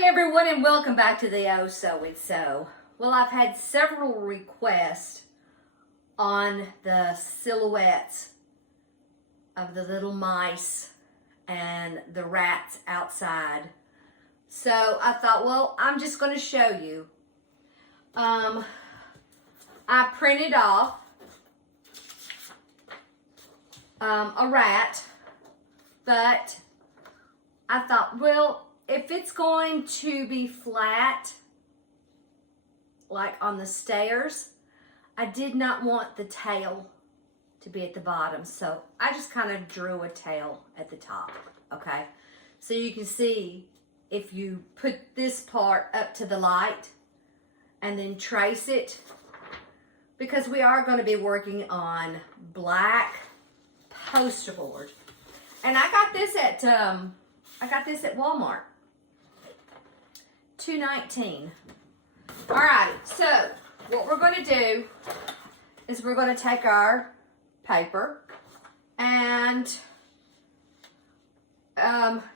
Hi everyone and welcome back to the Oh Sew It Sew. Well, I've had several requests on the silhouettes of the little mice and the rats outside. So I thought, well, I'm just going to show you. I printed off a rat, but I thought, well, if it's going to be flat, like on the stairs, I did not want the tail to be at the bottom. So I just kind of drew a tail at the top, okay? So you can see if you put this part up to the light and then trace it, because we are going to be working on black poster board. And I got this at Walmart. $2.19. Alrighty, so what we're going to do is we're going to take our paper and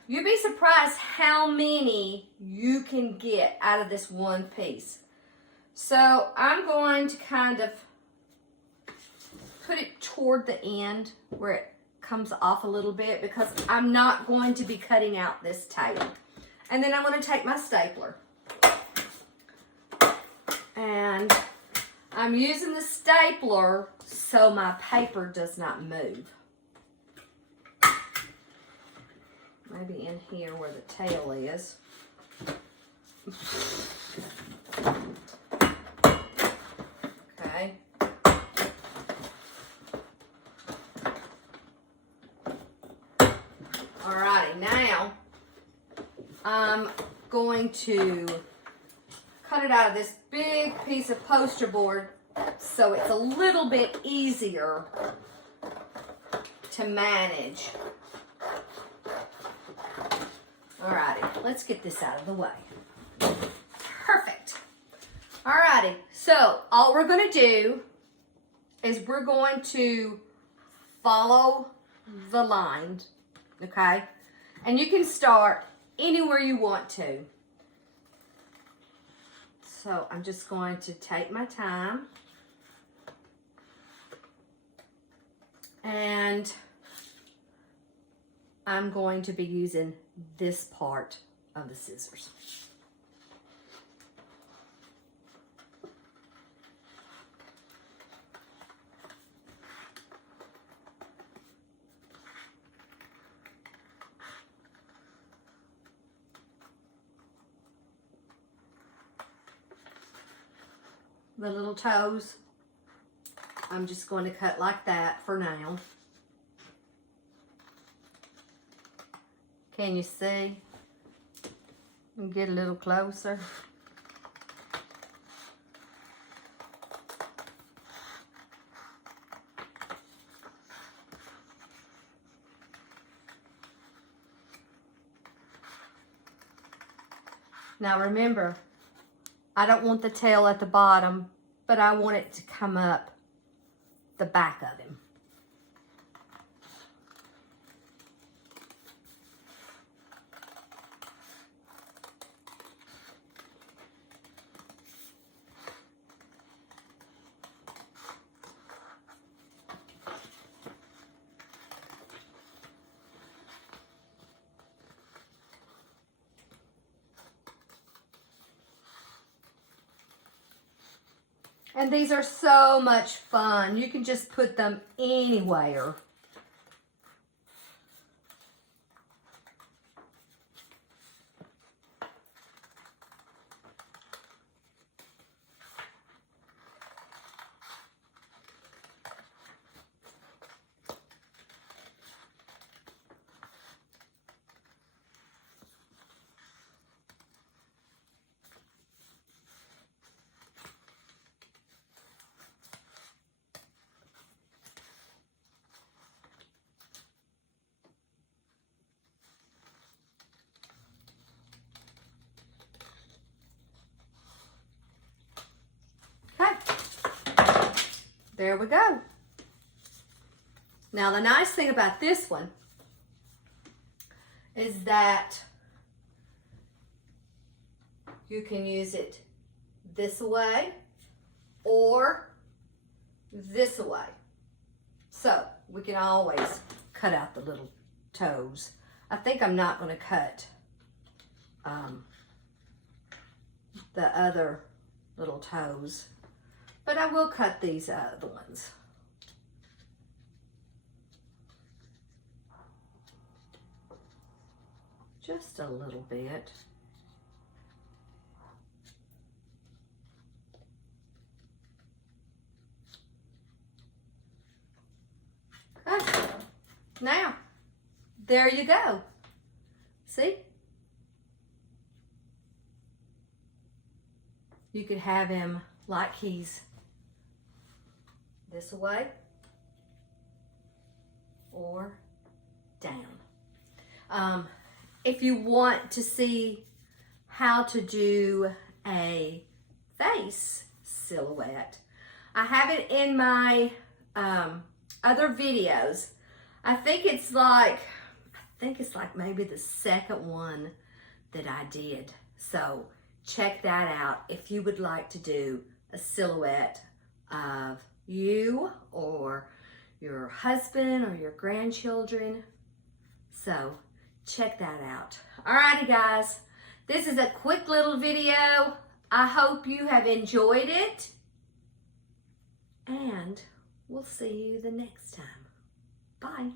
you'd be surprised how many you can get out of this one piece. So I'm going to kind of put it toward the end where it comes off a little bit, because I'm not going to be cutting out this tail. And then I'm going to take my stapler. And I'm using the stapler so my paper does not move. Maybe in here where the tail is. Okay. Alrighty, now I'm going to cut it out of this big piece of poster board so it's a little bit easier to manage. Alrighty, let's get this out of the way. Perfect. Alrighty, so all we're going to do is we're going to follow the line, okay? And you can start anywhere you want to. So I'm just going to take my time and I'm going to be using this part of the scissors. The little toes, I'm just going to cut like that for now. Can you see? Get a little closer. Now remember, I don't want the tail at the bottom, but I want it to come up the back of him. And these are so much fun. You can just put them anywhere. There we go. Now the nice thing about this one is that You can use it this way or this way. So we can always cut out the little toes. I think I'm not going to cut the other little toes, but I will cut these other ones. Just a little bit. Okay. Now, there you go. See? You could have him like he's this way or down. If you want to see how to do a face silhouette, I have it in my other videos. I think it's like maybe the second one that I did. So check that out if you would like to do a silhouette of you or your husband or your grandchildren. So check that out. Alrighty guys, this is a quick little video. I hope you have enjoyed it, and we'll see you the next time. Bye.